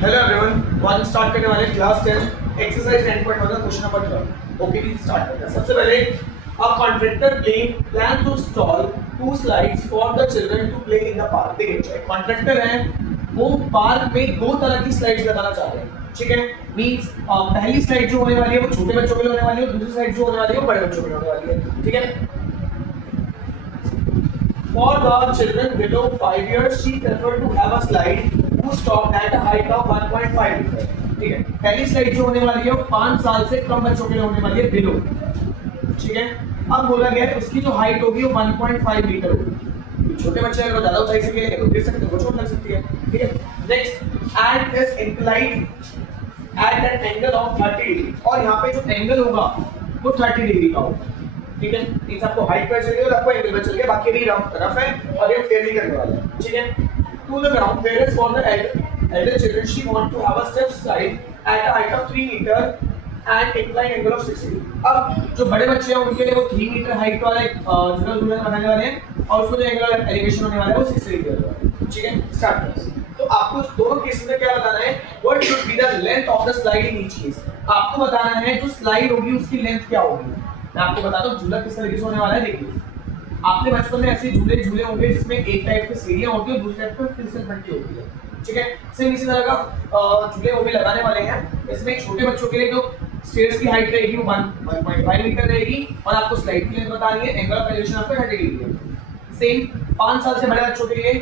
Hello everyone, तो आज start करने वाले class 10 exercise 10.1 question number 12। Okay जी, स्टार्ट करते हैं। सबसे पहले a contractor plan to install two slides for the children to play in the park. देखिए, एक कॉन्ट्रैक्टर है, वो पार्क में दो तरह की स्लाइड्स लगाना चाह रहे हैं। ठीक है, मींस पहली स्लाइड जो होने वाली है वो छोटे बच्चों के लिए होने वाली है और दूसरी स्लाइड जो होने वाली है वो बड़े बच्चों के लिए होने वाली है। ठीक है, for the children below 5 years, she preferred to have a slide who stopped at a height of 1.5 meter. ठीक है, पहली स्लाइड जो होने वाली है वो 5 साल से कम बच्चों के लिए होने वाली है बिलो। ठीक है, अब बोला गया है उसकी जो हाइट होगी वो 1.5 मीटर होगी। छोटे बच्चे अगर ज्यादा ऊंचाई से खेलेंगे तो गिर सकते हैं, वो चोट लग सकती है। ठीक है, next and is inclined at an angle of 30 degree, और यहाँ पे जो एंगल होगा वो 30 डिग्री का होगा। ठीक है, इन सबको हाइट पर चलिए और आपको एंगल पर चलिए, बाकी भी रफ है और ये फेयर नहीं करने वाला है। ठीक है, to the ground where is for the elder children she want to have a step slide at a height of 3 meter and incline angle of 60 degree। अब जो बड़े बच्चे हैं उनके लिए वो 3 मीटर हाइट वाला एक झूला बनाने वाले हैं और उसको जो एंगल एलिवेशन होने वाला है वो 60 डिग्री होगा। ठीक है, स्टार्ट करते हैं। तो आपको दोनों केस में क्या बताना है, what should be the length of the slide in each case. आपको बताना है जो स्लाइड होगी उसकी लेंथ क्या होगी। मैं आपको बताता हूँ झूला किस तरीके से होने वाला है। देखिए, आपने बचपन में ऐसे झूले होंगे जिसमें एक टाइप की सीढ़ियां होती है और दूसरी टाइप की फिसल पट्टी होती है। ठीक है, सेम इसी तरह का झूले वो भी लगाने वाले हैं। इसमें छोटे बच्चों के लिए जो स्टेयर्स की हाइट रहेगी वो 1.5 मीटर रहेगी और आपको स्लाइड की लेंथ बतानी है, एंगल ऑफ एलिवेशन आपका 30 डिग्री है। सेम 5 साल से बड़े बच्चों के लिए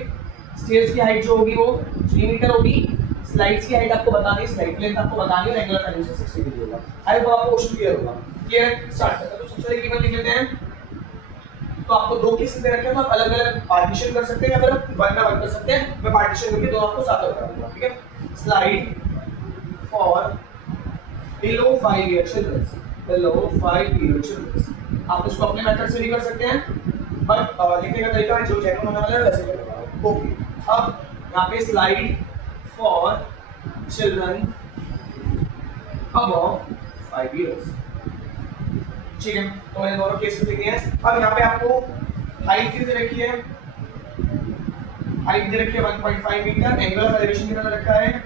स्टेयर्स की हाइट जो होगी वो 3 मीटर होगी, स्लाइड्स की हाइट आपको बतानी है, स्लाइड की लेंथ आपको बतानी है, एंगल ऑफ एलिवेशन 60 डिग्री होगा। आई होप आपको क्वेश्चन क्लियर होगा। क्लियर, स्टार्ट करते हैं। तो सबसे पहले गिवन लिख लेते हैं। तो आपको दो केस दे रखे हैं, तो आप अलग-अलग पार्टीशन कर सकते हैं या फिर आप वन बाय वन कर सकते हैं। मैं पार्टीशन करके दो आपको साथ बता दूंगा। ठीक है, slide for below 5 year children, below 5 year children. आप इसको अपने मेथड से भी कर सकते हैं, बट लिखने का तरीका जो जेन्युइन होने वाला है वैसे करेंगे। ओके, अब यहाँ पे slide for children above 5 years. ठीक है, तो मैंने दोनों केसेस लिखे हैं। अब यहाँ पे आपको हाइट कितनी दे रखी है, हाइट दे रखी है 1.5 मीटर, एंगल ऑफ एलिवेशन कितना रखा है,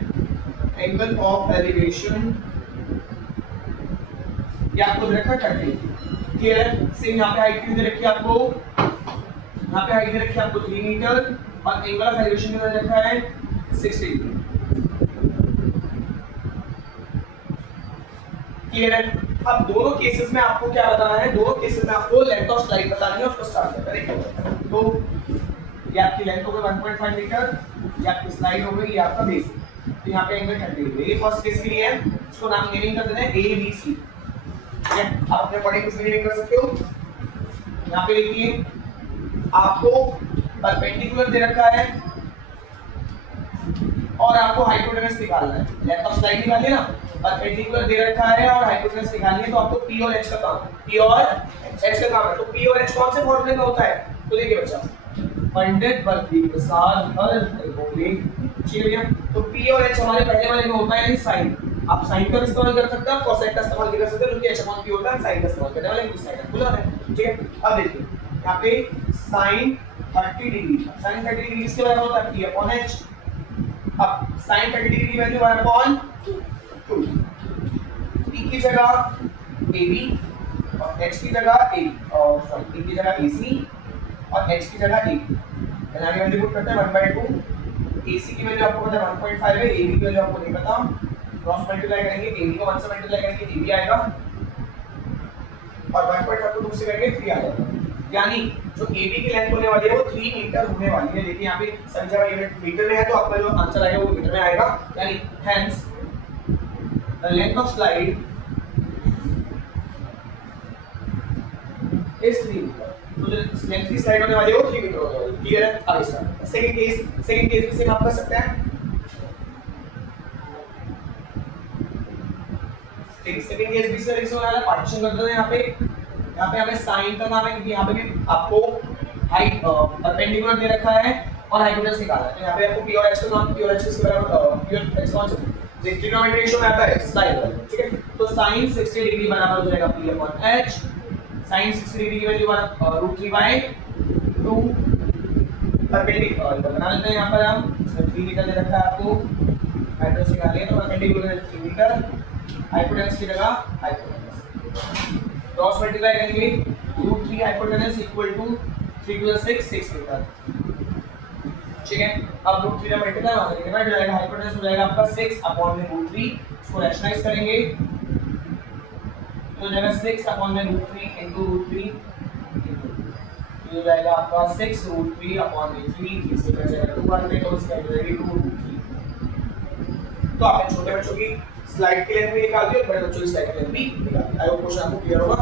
एंगल ऑफ एलिवेशन ये आपको दे रखा है 30। क्लियर है, सेम यहाँ पे हाइट कितनी दे रखी है आपको, यहाँ पे हाइट दे रखी है आपको 3 मीटर और एंगल ऑफ एलिवेशन कितना दे रखा है 60 डिग्री। क्लियर है, अब दोनों केसेस में आपको क्या बताना है, दोनों केसेस में आपको लेंथ ऑफ स्लाइड बतानी है, उसको स्टार्ट करते हैं। तो ये आपकी लेंथ हो गई 1.5 मीटर, ये आपकी स्लाइड हो गई, ये आपका बेस। तो यहाँ पे एंगल 30 डिग्री। ये फर्स्ट केस के लिए है, इसको नाम नेमिंग कर देना है ए बी सी। ठीक है, आप अपने पढ़े कुछ भी नेमिंग कर सकते हो। यहाँ पे लिखिए, आपको परपेंडिकुलर दे रखा है और आपको हाइपोटेनस निकालना है। लेंथ ऑफ स्लाइड निकालिए ना, परपेंडिकुलर दे रखा है और हाइपोटेनस निकालनी है, तो आपको P और H का काम, P और H का काम है। तो P और H कौन से फॉर्मूले में होता है, तो देखिए बच्चा, पंडित बद्री प्रसाद हर बोले। ठीक है, तो P और H हमारे पहले वाले में होता है यानी साइन। आप साइन का इस्तेमाल कर सकते हैं, कोसाइन का इस्तेमाल कर सकते हैं, क्योंकि H अपॉन P होता है, साइन का इस्तेमाल करने वाले को साइन खुला है। ठीक है, अब देखिए यहाँ पे साइन 30 डिग्री, साइन 30 डिग्री किसके बराबर होता है, P अपॉन H। अब साइन 30 डिग्री की वैल्यू 1 अपॉन 2, P की जगह AB और H की जगह A, और सॉरी P की जगह AC और H की जगह A। यहाँ की वैल्यू पुट करते हैं 1/2। AC की वैल्यू आपको पता है 1.5 है, AB की वैल्यू आपको नहीं पता। क्रॉस मल्टीप्लाई करेंगे, AB को 1 से मल्टीप्लाई करेंगे AB आएगा और 1.5 को 2 से करेंगे 3 आ जाएगा। यानी जो AB की लेंथ होने वाली है वो 3 मीटर होने वाली है। देखिए यहाँ पे सभी जगह यूनिट मीटर में है, तो आपका जो आंसर आएगा वो मीटर में आएगा। यानी hence the length of slide is 3 metre. तो जो लेंथ की स्लाइड होने वाली है वो 3 मीटर होने वाली है। क्लियर है, आगे स्टार्ट। सेकंड केस भी सेम आप कर सकते हैं। ठीक, सेकंड केस भी सर इसमें वाला पार्टीशन कर देते हैं। यहाँ पे हमें साइन का नाम है, क्योंकि यहाँ पे भी आपको हाइट परपेंडिकुलर दे रखा है और हाइपोटेनस निकालना है। तो यहाँ पे आपको P और H का नाम, P और H किसके बराबर, P और H कौन सा ट्रिग्नोमेट्री रेशियो में आता है साइन वाला। ठीक है, तो sin 60 डिग्री बराबर हो जाएगा P upon H। sin 60 degree की वैल्यू √3/2 परपेंडिकुलर बना लेते हैं। यहाँ पर हम 3 मीटर दे रखा है आपको, हाइपोटेनस निकालिए तो परपेंडिकुलर 3 मीटर, हाइपोटेनस की जगह हाइपोटेनस क्रॉस मल्टीप्लाई करेंगे √3 hypotenuse equal to 3 to the 6 metre, ठीक है। अब √3 में मल्टीप्लाई वहां से डिवाइड हो जाएगा, हाइपोटेनस हो जाएगा आपका 6/√3, इसको रैशनलाइज करेंगे तो हो जाएगा 6/√3 into √3 ये हो जाएगा आपका 6√3/3, इससे क्या जाएगा 2 बार में, तो इसका हो जाएगी 2√3। तो आपने छोटे बच्चों की स्लाइड के लिए भी निकाल दिया, बड़े बच्चों की स्लाइड के लिए भी निकाल दिया। आई होप क्वेश्चन आपको क्लियर होगा।